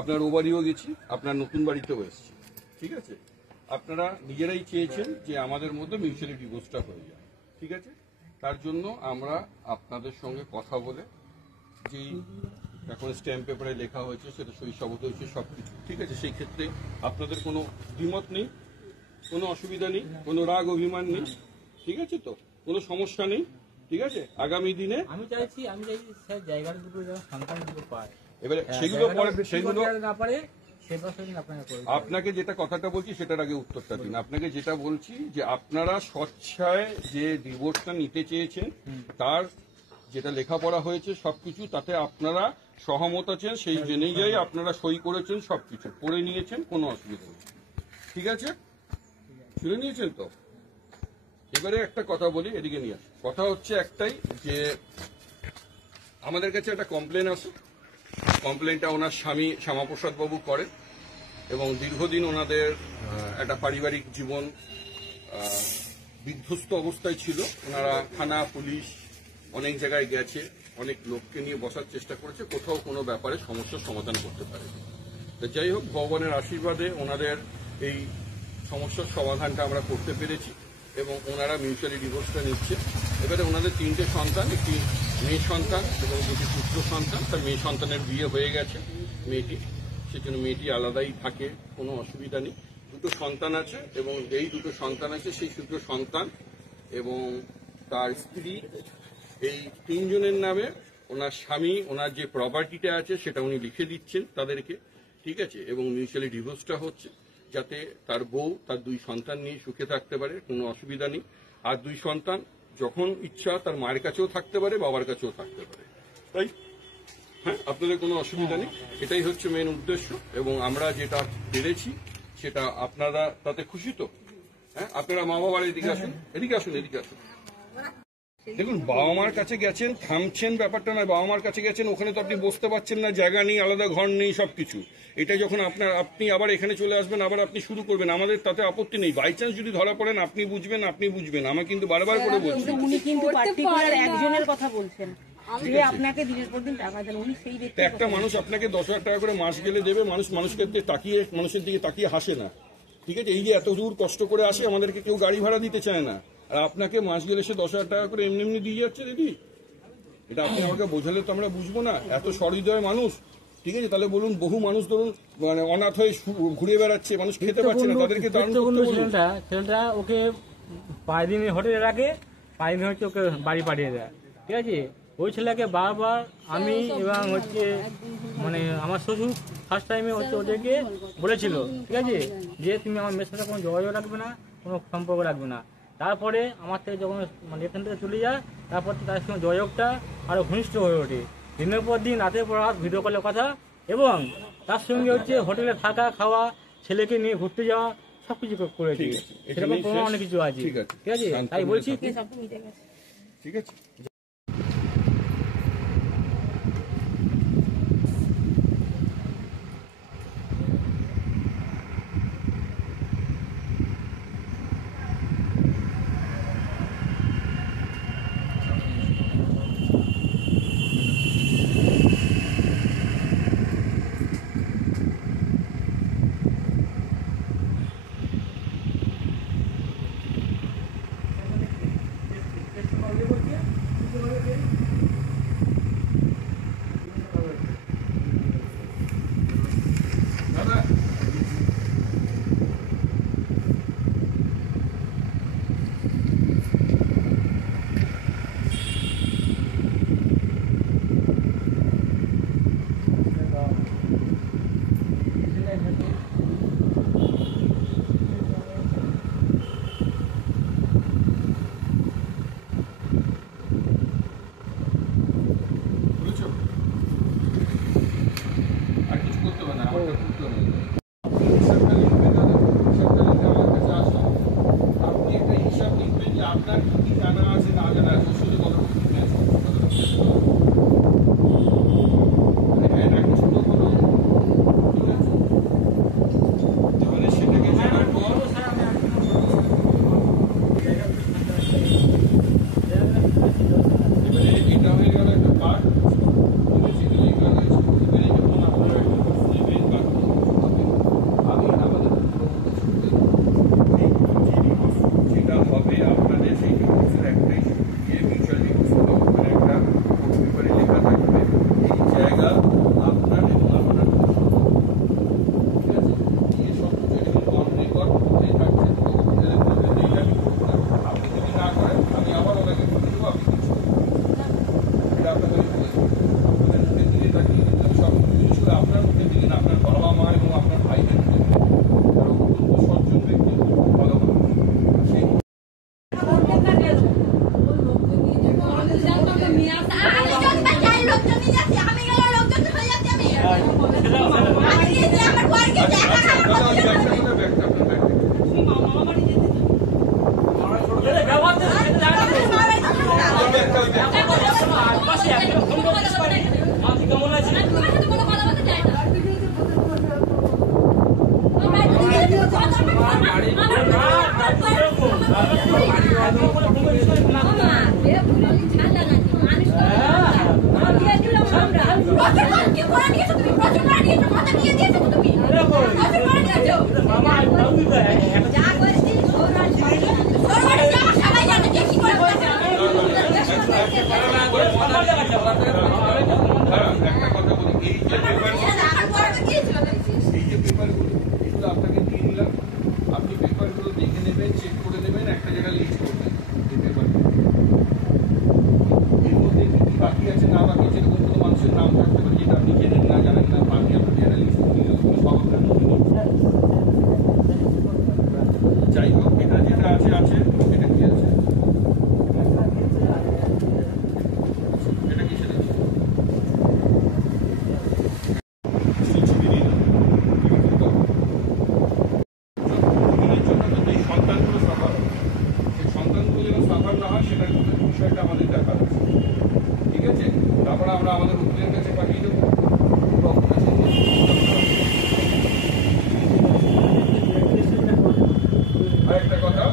আপনার ও বাড়িও গেছি, আপনার নতুন বাড়িতেও এসেছি। ঠিক আছে, আপনারা নিজেরাই চেয়েছেন যে আমাদের মধ্যে মিউচুয়ালি ডিভোর্সটা হয়ে যায়। ঠিক আছে, তার জন্য আমরা আপনাদের সঙ্গে কথা বলে যেই এখন স্ট্যাম্প পেপারে লেখা হয়েছে সেটা সই সাবুত হয়েছে সব কিছু। ঠিক আছে, সেই ক্ষেত্রে আপনাদের কোনো দ্বিমত নেই, কোনো অসুবিধা নেই, কোনো রাগ অভিমান নেই। ঠিক আছে, তো কোনো সমস্যা নেই। ঠিক আছে, আগামী দিনে আমি চাইছি স্যার জায়গাগুলো যেন সন্তানগুলো পায়। এবারে সেগুলো না পারে আপনাকে যেটা কথাটা বলছি সেটার আগে উত্তরটা দিন। আপনাকে যেটা বলছি যে আপনারা স্বচ্ছায় যে ডিভোর্সটা নিতে চেয়েছেন তার যেটা লেখাপড়া হয়েছে সবকিছু তাতে আপনারা সহমত আছেন, সেই অনুযায়ী আপনারা সই করেছেন, সবকিছু পড়ে নিয়েছেন, কোনো অসুবিধা নেই। ঠিক আছে, শুনে নিয়েছেন তো? এবারে একটা কথা বলি, এদিকে নিয়ে আসি। কথা হচ্ছে একটাই যে আমাদের কাছে একটা কমপ্লেন আছে। কমপ্লেনটা ওনার স্বামী শ্যামাপ্রসাদ বাবু করেন এবং দীর্ঘদিন ওনাদের একটা পারিবারিক জীবন বিধ্বস্ত অবস্থায় ছিল। ওনারা থানা, পুলিশ অনেক জায়গায় গেছে, অনেক লোককে নিয়ে বসার চেষ্টা করেছে, কোথাও কোনো ব্যাপারে সমস্যার সমাধান করতে পারে। তো যাই হোক, ভগবানের আশীর্বাদে ওনাদের এই সমস্যার সমাধানটা আমরা করতে পেরেছি এবং ওনারা মিউচুয়ালি ডিভোর্সটা নিচ্ছে। এবারে ওনাদের 3টে সন্তান, একটি মেয়ে সন্তান এবং 2টি পুত্র সন্তান। তার মেয়ে সন্তানের বিয়ে হয়ে গেছে, মেয়েটি, সেজন্য মেয়েটি আলাদাই থাকে, কোনো অসুবিধা নেই। 2টো সন্তান আছে এবং এই 2টো সন্তান আছে, সেই 2টো সন্তান এবং তার স্ত্রী, এই 3 জনের নামে ওনার স্বামী ওনার যে প্রপার্টিটা আছে সেটা উনি লিখে দিচ্ছেন তাদেরকে। ঠিক আছে, এবং মিউচুয়ালি ডিভোর্সটা হচ্ছে যাতে তার বউ তার 2 সন্তান নিয়ে সুখে থাকতে পারে, কোনো অসুবিধা নেই। আর 2 সন্তান যখন ইচ্ছা তার মায়ের কাছেও থাকতে পারে, বাবার কাছেও থাকতে পারে। তাই হ্যাঁ, আপনাদের কোনো অসুবিধা নেই। এটাই হচ্ছে মেন উদ্দেশ্য এবং আমরা যেটা পেরেছি সেটা আপনারা তাতে খুশি তো? হ্যাঁ, আপনারা মা বাবার এদিকে আসুন, এদিকে আসুন, এদিকে আসুন। দেখুন, বাবা মার কাছে গেছেন, থামছেন ব্যাপারটা নয়। বাবা মার কাছে গেছেন, ওখানে তো আপনি বসতে পারছেন না, জায়গা নেই, আলাদা ঘর নেই, সবকিছু। এটা যখন আপনি আবার এখানে চলে আসবেন, আবার আপনি শুরু করবেন, আমাদের তাতে আপত্তি নেই। বাই চান্স যদি ধরা পড়েন আপনি বুঝবেন। আমি কিন্তু বারবার করে বলছি, উনি কিন্তু পার্টিকুলার একজনের কথা বলছেন, যে আপনাকে দিনের পর দিন টাকা দেন, উনি সেই ব্যক্তি। একটা মানুষ আপনাকে 10,000 টাকা করে মাস গেলে দেবে, মানুষের দিকে তাকিয়ে হাসে না। ঠিক আছে, এই যে এত দূর কষ্ট করে আসে, আমাদেরকে কেউ গাড়ি ভাড়া দিতে চায় না, আর আপনাকে মাস গেলে সে 10,000 টাকা করে এমনি এমনি দিয়ে যাচ্ছে। দিদি, এটা আপনি আমাকে বোঝালে তো আমরা বুঝবো না, এত সহৃদয় মানুষ। ঠিক আছে, তাহলে বলুন, বহু মানুষ ধরুন মানে অনাথ হয়ে ঘুরে বেড়াচ্ছে, মানুষ খেতে পারছে না, তাদেরকে ছেলেটা ওকে 5 দিন হোটেলে রাখে, 5 দিন হচ্ছে ওকে বাড়ি পাঠিয়ে দেয়। ঠিক আছে, ওই ছেলেকে বারবার আমি এবং হচ্ছে মানে আমার শ্বশুর ফার্স্ট টাইমে হচ্ছে ওদেরকে বলেছিল, ঠিক আছে, যে তুমি আমার মেয়ের সাথে কোনো যোগাযোগ রাখবে না, কোনো সম্পর্ক রাখবে না। তারপরে আমার থেকে যখন মানে এখান থেকে চলে যায়, তারপর তার সঙ্গে যোগাযোগটা আরও ঘনিষ্ঠ হয়ে ওঠে। দিনের পর দিন, রাতের পর রাত ভিডিও কলের কথা, এবং তার সঙ্গে হচ্ছে হোটেলে থাকা, খাওয়া, ছেলেকে নিয়ে ঘুরতে যাওয়া, সবকিছু করেছি। সেরকম প্রমাণ অনেক কিছু আছে। ঠিক আছে, তাই বলছি। ঠিক আছে। আপনাকে দিয়ে দিলাম, আপনি পেপারগুলো দেখে নেবেন, চেক করে নেবেন, একটা জায়গায় লিস্ট করবেন এই পেপারগুলো। এর মধ্যে কি কি বাকি আছে না বাকি আছে এরকম কোনো মানুষের নাম থাকতে পারে যেটা আপনি জেনেন না জানেন না, বাকি আপনার জায়গায় লিস্ট করে সব আপনার নতুন। যাই হোক, এটা যেটা আছে আছে, এটা কি আছে, এটা কিসের আছে? বিষয়টা আমাদের ব্যাপার আছে, ঠিক আছে? তারপরে আমরা আমাদের উকিলের কাছে পাঠিয়ে দেবো। আর একটা কথা,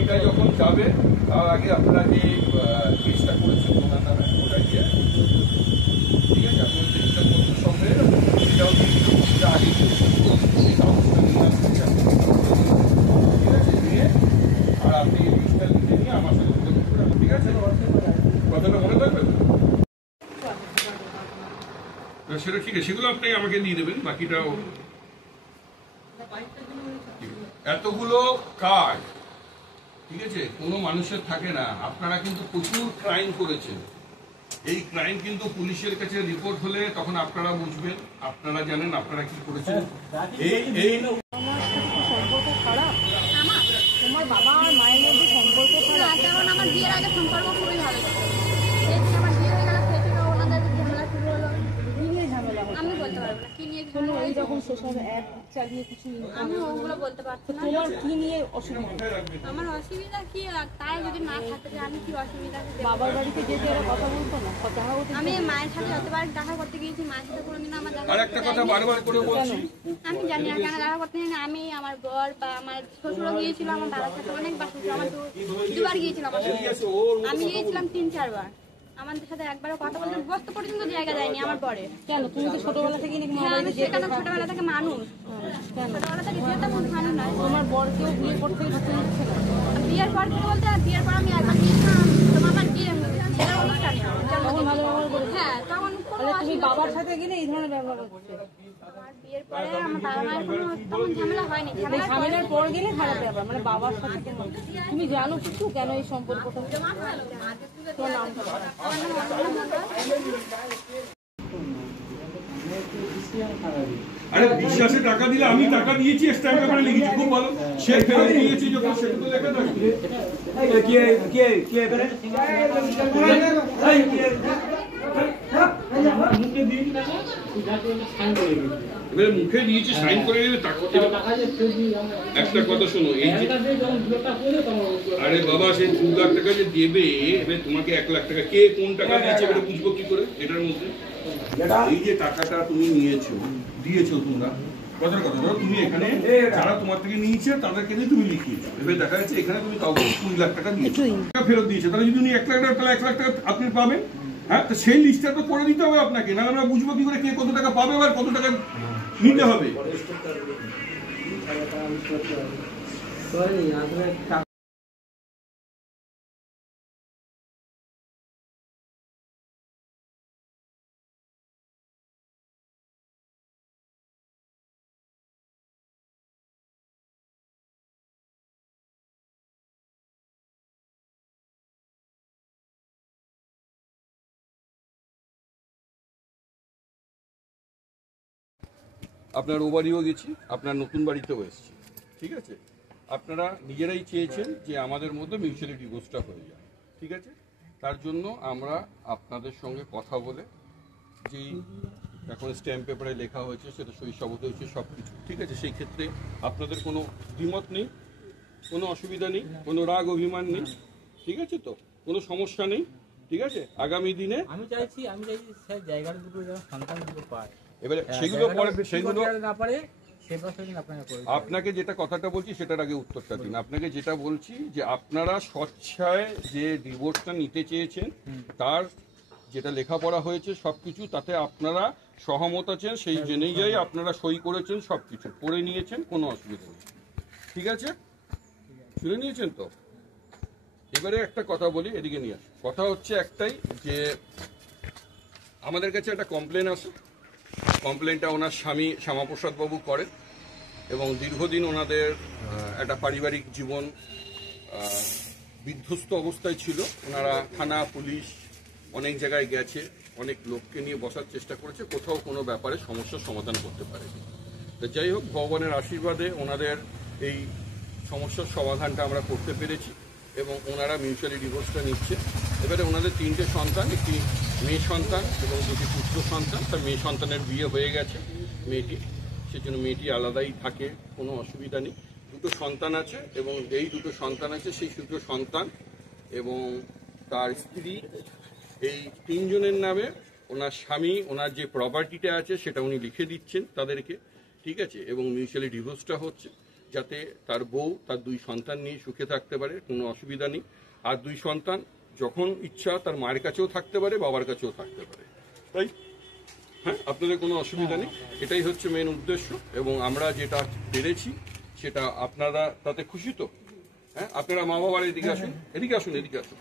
এটা যখন যাবে তার আগে আপনারা যে কেসটা করেছেন ওনার নামে ওটা গিয়ে, ঠিক আছে? আপনার চেষ্টা করতে সঙ্গে সেটাও আগে ঠিক আছে নিয়ে, আর আপনি এই লিস্টটা লিখে নিয়ে আমার সাথে ঠিক আছে? কথাটা মনে থাকবে? সেটা ঠিক আছে, সেগুলো আপনি আমাকে দিয়ে দেবেন, বাকিটাও। এতগুলো কাজ, ঠিক আছে, কোনো মানুষের থাকে না। আপনারা কিন্তু প্রচুর ক্রাইম করেছেন, এই ক্রাইম কিন্তু পুলিশের কাছে রিপোর্ট হলে তখন আপনারা বুঝবেন, আপনারা জানেন আপনারা কি করেছেন। এই সম্পর্ক খারাপ, তোমার বাবা আর মায়ের মধ্যে সম্পর্ক খারাপ। যেমন আমার বিয়ের আগে সম্পর্ক খুবই ভালো ছিল, সেদিন আমার বিয়ে হয়ে গেল, সেদিন ওনাদের ঝামেলা শুরু হলো। কি নিয়ে ঝামেলা হচ্ছে? আমি বলতে পারবো না কি নিয়ে শোনো, ঝামেলা এই হয়েছে। যখন সোশ্যাল অ্যাপ চালিয়ে কিছু আমি ওগুলো বলতে পারছি না। তোমার কি নিয়ে অসুবিধা? আমার অসুবিধা কি, তাই যদি না থাকতে চাই আমি কি অসুবিধা আছে? বাবার বাড়িতে যেতে এরা কথা বলতো না, কথা বলতে আমি মায়ের সাথে যতবার দেখা করতে গিয়েছি, মায়ের সাথে কোনোদিন আমার দেখা আর একটা কথা বারবার করে বলছি, আমি জানি না কেন দেখা করতে জানি। আমি আমার বর বা আমার শ্বশুরও গিয়েছিল, আমার বাবার সাথে অনেকবার শ্বশুর আমার দুবার গিয়েছিল আমার সাথে। আমি গিয়েছিলাম 3-4 বার, আমাদের সাথে একবারও কথা বলতে বসতে পর্যন্ত জায়গা দেয়নি আমার পরে। কেন? তুমি তো ছোটবেলা থেকে নাকি হ্যাঁ, আমি সেখানে ছোটবেলা থেকে মানুষ, কেন? ছোটবেলা থেকে যেতাম মানুষ নয়। তোমার বরকেও বিয়ে করতে ঢুকতে দিচ্ছে না? বিয়ের পর কি বলতে, বিয়ের পর আমি একবার গিয়েছিলাম তোমার আমার বিয়ে অনুষ্ঠানে, তখন ভালো ব্যবহার করে? হ্যাঁ, তখন কোনো তাহলে তুমি অসুবিধা বাবার সাথে গেলে এই ধরনের ব্যবহার করছে? আমার বিয়ের পরে আমার বাবা মায়ের কোনো তখন ঝামেলা হয়নি। এই ঝামেলা ঝামেলার পর গেলে খারাপ ব্যাপার, মানে বাবার সাথে কেন? তুমি জানো কিছু কেন এই সম্পর্কটা? তোমার নামটা বলো। আরে বিশ্বাসে টাকা দিলে আমি টাকা দিয়েছি, স্ট্যাম্প পেপারে লিখেছি, খুব ভালো। সে ফেরত দিয়েছি যখন, সেটা তো লেখা থাকবে। এবারে মুখে দিয়েছি, সাইন করে নেবে। একটা কথা শোনো, এই যে আরে বাবা, সে 2 লাখ টাকা যে দেবে, এবার তোমাকে 1 লাখ টাকা কে কোন টাকা দিয়েছে এবারে বুঝবো কি করে? এটার মধ্যে এই যে টাকাটা তুমি দিয়েছো তোমরা, কথার কথা ধরো, তুমি এখানে যারা তোমার থেকে নিয়েছে তাদেরকে দিয়ে তুমি লিখিয়েছো, এবার দেখা যাচ্ছে এখানে তুমি কাউকে 2 লাখ টাকা দিয়েছো, ফেরত দিয়েছো, তাহলে যদি উনি 1 লাখ টাকা, তাহলে 1 লাখ টাকা আপনি পাবেন। হ্যাঁ, তো সেই লিস্টটা তো করে দিতে হবে আপনাকে, না আমরা বুঝবো কি করে কে কত টাকা পাবে আর কত টাকা নিতে হবে। আপনার ও বাড়িও গেছি, আপনার নতুন বাড়িতেও এসেছি, ঠিক আছে? আপনারা নিজেরাই চেয়েছেন যে আমাদের মধ্যে মিউচুয়ালি ডিভোর্সটা হয়ে যায়, ঠিক আছে? তার জন্য আমরা আপনাদের সঙ্গে কথা বলে যেই এখন স্ট্যাম্প পেপারে লেখা হয়েছে, সেটা সই সাবুত হয়েছে, সব কিছু ঠিক আছে। সেই ক্ষেত্রে আপনাদের কোনো দ্বিমত নেই, কোনো অসুবিধা নেই, কোনো রাগ অভিমান নেই, ঠিক আছে তো, কোনো সমস্যা নেই, ঠিক আছে। আগামী দিনে আমি চাইছি স্যার জায়গার দুটো যেন সন্তান দুটো পায়, এবারে সেগুলো না পারে সে প্রশ্ন আপনাকে করে আপনাকে যেটা কথাটা বলছি সেটার আগে উত্তরটা দিন। আপনাকে যেটা বলছি যে আপনারা স্বচ্ছায় যে ডিভোর্সটা নিতে চেয়েছেন তার যেটা লেখাপড়া হয়েছে সবকিছু তাতে আপনারা সহমত আছেন, সেই জেনেই যাই আপনারা সই করেছেন, সবকিছু পড়ে নিয়েছেন, কোনো অসুবিধা নেই, ঠিক আছে। শুনে নিয়েছেন তো? এবারে একটা কথা বলি, এদিকে নিয়ে আসি। কথা হচ্ছে একটাই যে আমাদের কাছে একটা কমপ্লেন আসে, কমপ্লেনটা ওনার স্বামী শ্যামাপ্রসাদ বাবু করেন এবং দীর্ঘদিন ওনাদের একটা পারিবারিক জীবন বিধ্বস্ত অবস্থায় ছিল। ওনারা থানা পুলিশ অনেক জায়গায় গেছে, অনেক লোককে নিয়ে বসার চেষ্টা করেছে, কোথাও কোনো ব্যাপারে সমস্যার সমাধান করতে পারেনি। তো যাই হোক, ভগবানের আশীর্বাদে ওনাদের এই সমস্যার সমাধানটা আমরা করতে পেরেছি এবং ওনারা মিউচুয়ালি ডিভোর্সটা নিচ্ছে। এবারে ওনাদের 3টে সন্তান, একটি মেয়ে সন্তান এবং 2টি পুত্র সন্তান। তার মেয়ে সন্তানের বিয়ে হয়ে গেছে মেয়েটি, সেজন্য মেয়েটি আলাদাই থাকে, কোনো অসুবিধা নেই। 2টো সন্তান আছে এবং এই 2টো সন্তান আছে, সেই 2টো সন্তান এবং তার স্ত্রী, এই 3 জনের নামে ওনার স্বামী ওনার যে প্রপার্টিটা আছে সেটা উনি লিখে দিচ্ছেন তাদেরকে, ঠিক আছে। এবং মিউচুয়ালি ডিভোর্সটা হচ্ছে যাতে তার বউ তার 2 সন্তান নিয়ে সুখে থাকতে পারে, কোনো অসুবিধা নেই। আর 2 সন্তান যখন ইচ্ছা তার মায়ের কাছেও থাকতে পারে, বাবার কাছেও থাকতে পারে, তাই হ্যাঁ, আপনাদের কোনো অসুবিধা নেই। এটাই হচ্ছে মেন উদ্দেশ্য এবং আমরা যেটা পেরেছি সেটা আপনারা তাতে খুশি তো? হ্যাঁ, আপনারা মা বাবার এদিকে আসুন, এদিকে আসুন, এদিকে আসুন।